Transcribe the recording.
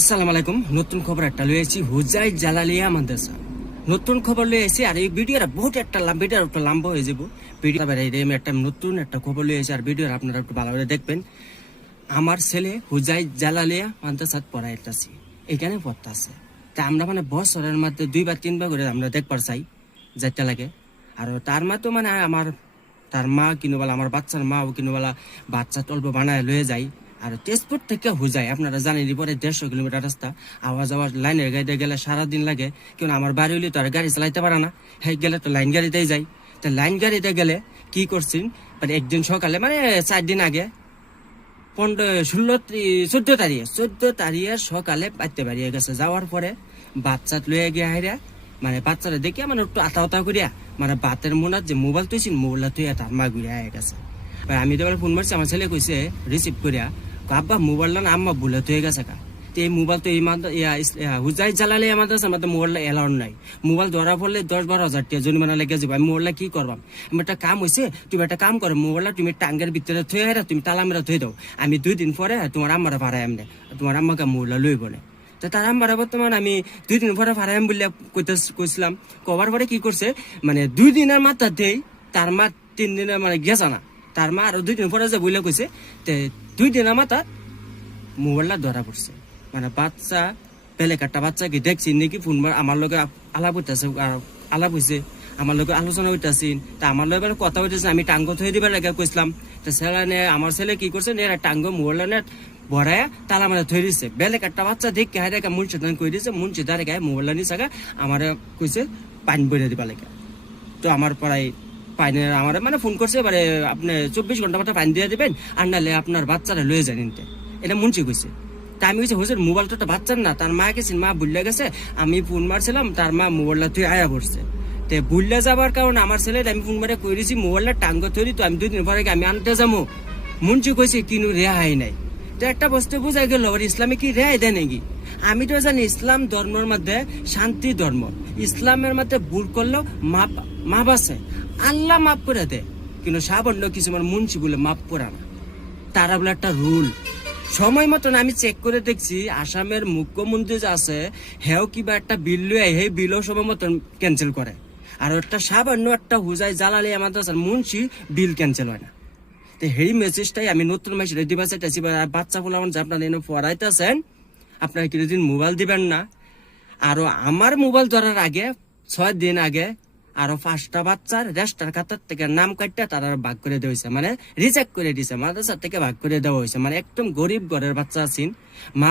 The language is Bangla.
আসসালামু আলাইকুম। নতুন খবর একটা লয়ে আছি, হুজাই জালালিয়া মাদ্রাসা নতুন খবর লয়ে আছি। আর এই ভিডিওটা বহুত একটা ভিডিও একটা লম্বা হয়ে যাব। ভিডিও আমি একটা নতুন একটা খবর লয়ে আছি, আর ভিডিও আপনারা একটু ভালো করে দেখবেন। আমার ছেলে হুজাই জালালিয়া মাদ্রাসাত পড়াইতেছি, এখানে পড়তেছে। তা আমরা মানে বছরের মধ্যে 2 বা 3 বার করে আমরা দেখবার চাই, যাইতে লাগে। আর তার মা তো মানে তার মা কিনুবেলা, আমার বাচ্চার মাও কিনুবেলা বাচ্চা অল্প বানায় লয়ে যায়। আর তেজপুর থেকে হুজাই আপনারা জানেন পরে 150 কিলোমিটার রাস্তা। আওয়া যাওয়ার লাইনের গাড়িতে গেলে সারাদিন লাগে, কেন আমার বাড়ি হইলে তো আর গাড়ি চালাইতে পারে না। হ্যাঁ, গেলে তো লাইন গাড়িতেই যাই। তো লাইন গাড়িতে গেলে কি করছেন, মানে একদিন সকালে মানে 4 দিন আগে 14 তারিখে সকালে পাইতে বাড়িয়ে গেছে। যাওয়ার পরে বাচ্চা লয়ে গিয়ে হাইরা মানে বাচ্চারা দেখিয়া মানে একটু আতা করিয়া মানে বাতের মোনার যে মোবাইল তুইছিল মোবাইলটা তুই তার মা ঘুরে আয় গেছে। আমি তো ফোন মারছি, আমার ছেলে কইছে রিসিভ করিয়া, আব্বা মোবাইলটা না আম্মা ভুলে তুই গেছে কা। তো এই মোবাইল তো এই হুজাই জ্বালালে আমাদের মোবাইলটা এলাউড নাই। মোবাইল ধরা পড়লে 10-12 হাজার টাকা জরিমানা লেগে যাবে। আমি মোবাইলটা কি করবাম? আমার একটা কাম হয়েছে, তুমি একটা কাম করো, মোবাইলটা তুমি টাঙ্গের ভিতরে থুয়ে হেরা তুমি তালা মেরা থুয়ে দাও। আমি 2 দিন পরে তোমার আম্মারা ভাড়াই এমনি, তোমার আম্মাকে মোবাইলটা লই বলে। তো তার আম্মারা বর্তমান আমি 2 দিন পরে ভাড়াই বললে কইছিলাম। কবার পরে কি করছে, মানে 2 দিনের মাথাতেই তার মা 3 দিনের মানে গেছে না। তার মা আরো 2 দিন পরে যে বইলে কইছে, 2 দিনের মাথা মোবাইলটা ধরা পড়ছে। মানে বাচ্চা বেলেগ একটা বাচ্চাকে দেখছি নাকি ফোন আমার লগে আলাপ হইতেছে, আলাপ হয়েছে, আমার লগে আলোচনা হইতেছি। তা আমার লগে কথা হইতেছে, আমি টাঙ্গ থয়ে দিবার লাগে কইসলাম। তো ছেলে আমার ছেলে কি করছে, টাঙ্গ মোবাইলটা ভরায় তালা মানে থয়ে দিচ্ছে। বেলেগ একটা বাচ্চা দেখে হাই রেখা মুন্সিদান কই দিচ্ছে, মুন্সিদার গায়ে মোবাইলটা নিয়ে থাকা আমার কইছে পানি বইরে দিবা লাগে। তো আমার পড়াই পানি আমার মানে ফোন করছে, এবারে আপনি 24 ঘন্টা মতো পানি দিয়ে দিবেন, আর নাহলে আপনার বাচ্চারা লয়ে যান নিতে। এটা মুন্সি কইছে। তা আমি কইছি হুজুর মোবাইলটা তো বাচ্চার না, তার মা গেছেন, মা বুল্লা গেছে। আমি ফোন মারছিলাম, তার মা মোবাইলটা তুই আয়া পড়ছে। তে বুল্লা যাবার কারণে আমার ছেলে আমি ফোন মারে কই দিছি মোবাইলটা টাঙ্গ তৈরি, তো আমি 2 দিন পরে আমি আনতে যাবো। মুন্সি কইছে কিনু রেহাই নাই। তো একটা বস্তু বোঝাই গেল, ইসলামে কি রেহাই দেয় নাকি? আমি তো জানি ইসলাম ধর্মের মধ্যে শান্তি ধর্ম। ইসলামের মধ্যে ভুল করলেও মাপ আছে, আল্লাহ মাফ করে দেয়। কিন্তু সামান্য কিছু মানে মুন্সি বলে মাফ করে না, তারা বলে একটা রুল। সময় মতন আমি চেক করে দেখছি, আসামের মুখ্যমন্ত্রী যে আছে হেও কিবা একটা বিল লয়ে সেই বিলও সময় মতন ক্যান্সেল করে। আর একটা সামান্য একটা হুজাই জ্বালালে আমাদের মুন্সি বিল ক্যান্সেল হয় না। তো সেই মেসেজটাই আমি নতুন মেসেজ দিবা চাইতেছি। বাচ্চা বলে যে আপনার এনে পড়াইতেছেন, আপনার কিছুদিন মোবাইল দিবেন না। আরো আমার মোবাইল ধরার আগে 6 দিন আগে আরো 5টা বাচ্চার রেস্টার খাতার থেকে নাম কাটতে তারা ভাগ করে দেওয়া হয়েছে, মানে রিজেক্ট করে দিয়েছে, মাদ্রাসা থেকে ভাগ করে দেওয়া হয়েছে। মানে একদম গরিব ঘরের বাচ্চা আছেন, মা